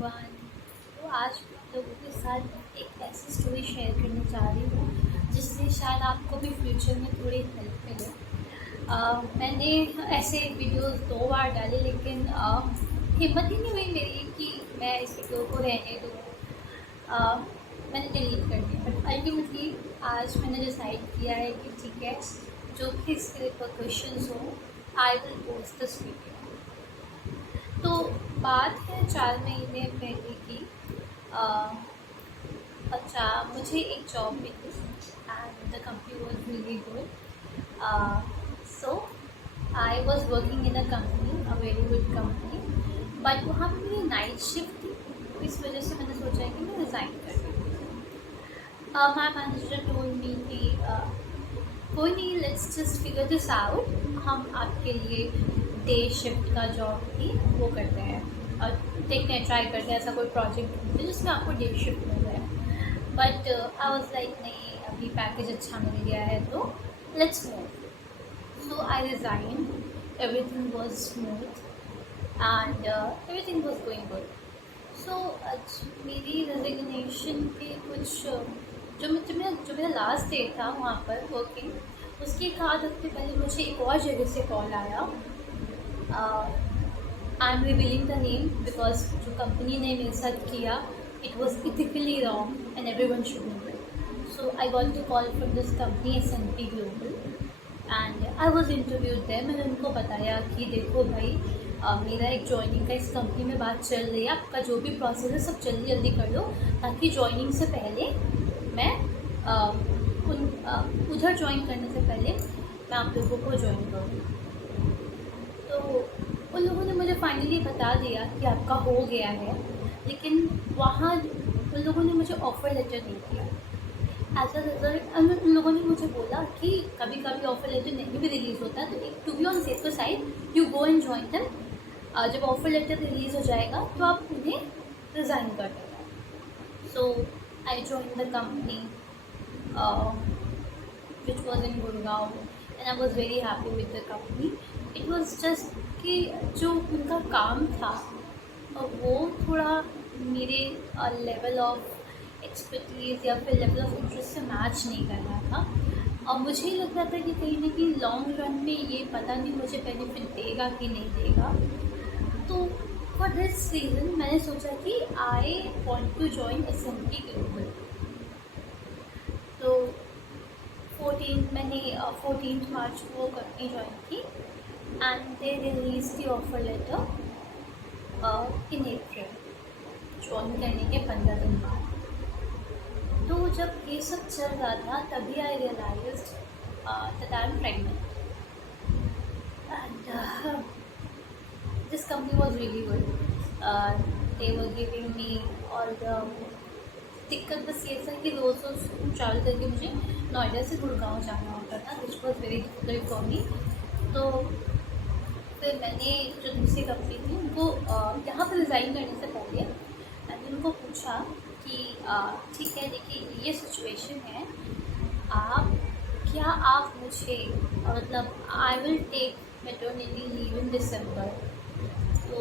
Everyone. तो आज मैं आप लोगों के साथ एक ऐसी स्टोरी शेयर करने जा रही हूँ जिससे शायद आपको भी फ्यूचर में थोड़ी हेल्प मिले। मैंने ऐसे वीडियोस 2 बार डाले लेकिन हिम्मत ही नहीं हुई मेरी कि मैं इस वीडियो को रहने दूँ। मैंने डिलीट कर दिया बट अल्टीमेटली आज मैंने डिसाइड किया है कि ठीक है, जो भी इसके रिपरकशंस हो I will post this video. तो बात है 4 महीने पहले की। अ, अच्छा, मुझे एक जॉब मिली and the company was really good. So I was working in a company, uh very good company, but वहाँ पर मेरी नाइट शिफ्ट थी, तो इस वजह से मैंने सोचा है कि मैं रिज़ाइन कर दूँ। माई मैनेजर टोल्ड मी कि कोई नहीं, let's just figure this out, हम आपके लिए डे शिफ्ट का जॉब भी वो करते हैं और देखते हैं, ट्राई करते हैं ऐसा कोई प्रोजेक्ट ढूंढते हैं जिसमें आपको डे शिफ्ट मिल जाए। बट आई वाज लाइक नहीं, अभी पैकेज अच्छा मिल गया है तो let's move. So I resign, everything was smooth and everything was going good. So मेरी रेजिग्नेशन पे कुछ जो मेरा लास्ट डे था वहाँ पर वर्किंग, उसके एक आध हफ्ते पहले मुझे एक और जगह से कॉल आया। I am revealing the name because जो कंपनी ने मेरे साथ किया it was ethically wrong and everyone should know it. So I got to call from this company S&P global and I was interviewed there. मैंने उनको बताया कि देखो भाई, मेरा एक जॉइनिंग का इस कंपनी में बात चल रही है, आपका जो भी प्रोसेस है सब जल्दी जल्दी कर लो ताकि जॉइनिंग से पहले मैं उधर ज्वाइन करने से पहले मैं आप लोगों को ज्वाइन करूँ। तो उन लोगों ने मुझे फाइनली बता दिया कि आपका हो गया है, लेकिन वहाँ उन लोगों ने मुझे ऑफ़र लेटर नहीं दिया। एज अ रिजल्ट उन लोगों ने मुझे बोला कि कभी कभी ऑफ़र लेटर नहीं भी रिलीज़ होता है, तो एक to be on safer side you go and join them. जब ऑफ़र लेटर रिलीज़ हो जाएगा तो आप उन्हें रिज़ाइन कर देना। So I join the company which was in Gurgaon and I was very happy with the company. It was just कि जो उनका काम था वो थोड़ा मेरे लेवल ऑफ एक्सपर्टीज़ या फिर लेवल ऑफ इंटरेस्ट से मैच नहीं कर रहा था, और मुझे लग रहा था कि कहीं ना कहीं लॉन्ग रन में ये पता नहीं मुझे बेनिफिट देगा कि नहीं देगा। तो फॉर दिस रीज़न मैंने सोचा कि I want to join S&P global. तो 14 मार्च को कंपनी ज्वाइन की and they release the offer letter in April, join करने के 15 दिन बाद। तो जब ये सब चल रहा था तभी I realize that I am pregnant and this company was really good. They were giving me all the. दिक्कत बस ये था कि रोज़ रोज़ ट्रैवल करके मुझे नोएडा से गुड़गांव जाना होता था, which was very difficult for me. तो फिर मैंने जो दूसरी कंपनी थी उनको यहाँ पर रिज़ाइन करने से पहले मैंने उनको पूछा कि ठीक है, देखिए ये सिचुएशन है, क्या आप मुझे मतलब I will take maternity leave in December, तो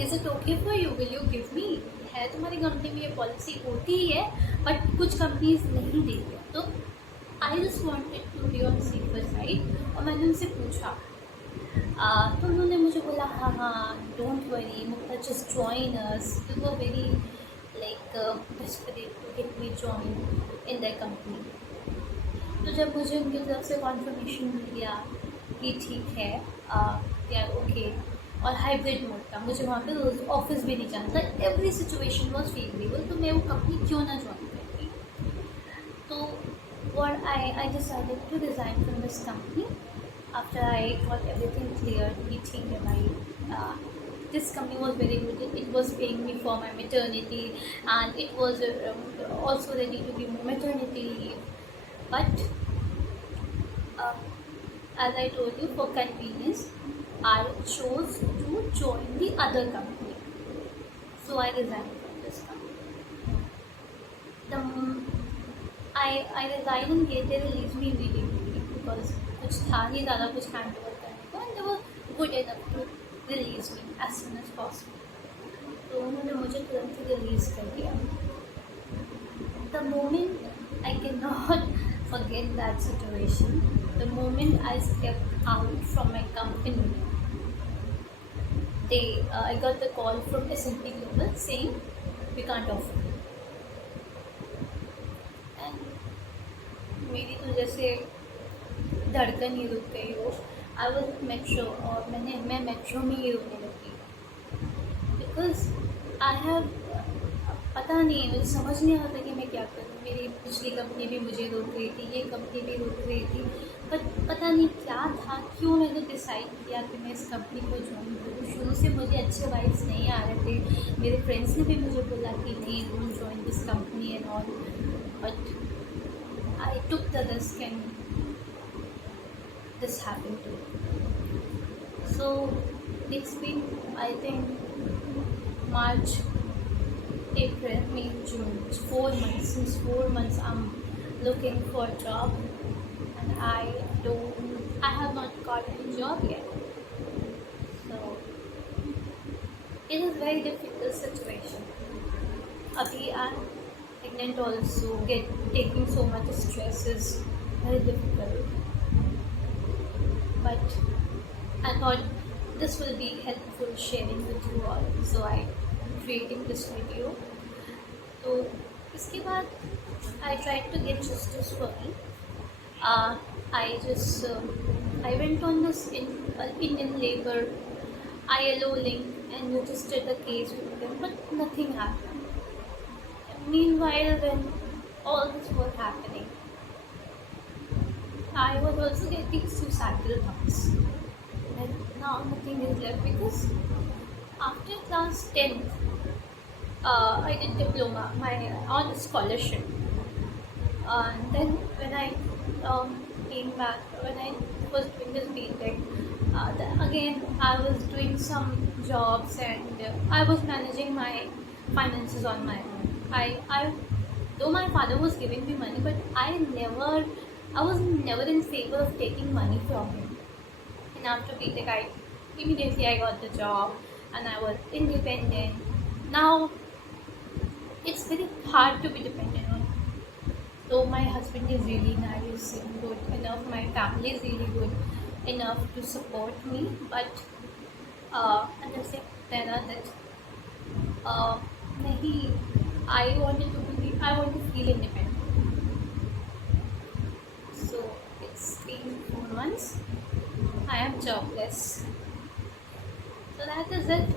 is it okay for you, will you give me. है तुम्हारी कंपनी में ये पॉलिसी होती ही है बट कुछ कंपनीज नहीं देती, तो I just wanted to be on safer side. और मैंने उनसे पूछा तो उन्होंने मुझे बोला हाँ हाँ don't worry Mukta, just join us, you were very like desperate to get me join in that company. तो जब मुझे उनकी तरफ से कॉन्फर्मेशन मिल गया कि ठीक है यार ओके, और हाइब्रिड मोड था, मुझे वहाँ पे रोज़ ऑफिस भी नहीं जाना था, एवरी सिचुएशन वॉज फेवरेबल, तो मैं वो कंपनी क्यों ना ज्वाइन करती। तो what I decided to resign from this company after I got everything clear कि ठीक है भाई, this company was very good, it was paying me for my maternity and it was also ready to give me maternity leave, but as I told you, for convenience I chose to join the other company, so I resigned from this company. The I resigned and they released me immediately because कुछ था नहीं ज़्यादा कुछ hand over करने को, and they were good enough to release me as soon as possible. तो उन्होंने मुझे तुरंत ही रिलीज़ कर दिया। The moment I cannot forget that situation, the moment I stepped out from my company, I got the call from S&P Global saying we can't offer. And मेरी तो जैसे धड़कन ही रुक गई वो। आई वॉज मेट्रो और मैं मेट्रो में ही रोने लगी, बिकॉज आई हैव पता नहीं, मुझे समझ नहीं आता कि मैं क्या करूँ। मेरी पिछली कंपनी भी मुझे रोक रही थी, ये कंपनी भी रोक रही थी, पर पता नहीं क्या था, क्यों मैंने डिसाइड किया कि मैं इस कंपनी को ज्वाइन करूँ। शुरू से मुझे अच्छे वाइब्स नहीं आ रहे थे, मेरे फ्रेंड्स ने भी मुझे बोला कि नहीं, don't join this company and all, but I took the risk and this happened to me. So it's been, I think, March, April, May, June. It's 4 months. Since 4 months, I'm looking for a job, and I have not got any job yet. So it is very difficult situation. Abhi I'm pregnant also. Taking so much stress is very difficult. But I thought this will be helpful sharing with you all, so I'm creating this video. So इसके बाद I tried to get justice for me. I went on this Indian Labour ILO link and registered the case with them, but nothing happened. Meanwhile, when all this was happening, I was also getting suicidal thoughts, and now nothing is left, because after class 10th, I did diploma, on scholarship, and then when I came back, when I was doing this BTech, again I was doing some jobs, and I was managing my finances on my own. I though my father was giving me money, but I was never in favor of taking money from him. And after BTech, immediately I got the job, and I was independent. Now it's very hard to be dependent on. Though my husband is really nice and good enough, my family is really good enough to support me, but at the same time that nahi, I want to feel independent. So it's been 4 months. I am jobless. So that is it.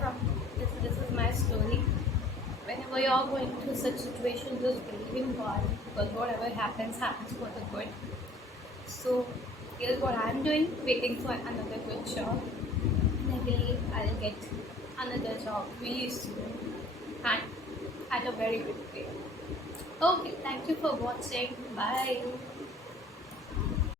From this is my story. Whenever you are going through such situations, just believe in God, because whatever happens for the good. So here's what I am doing, waiting for another good job. And I believe I'll get another job really soon, and at a very good pay. Okay, thank you for watching. Bye.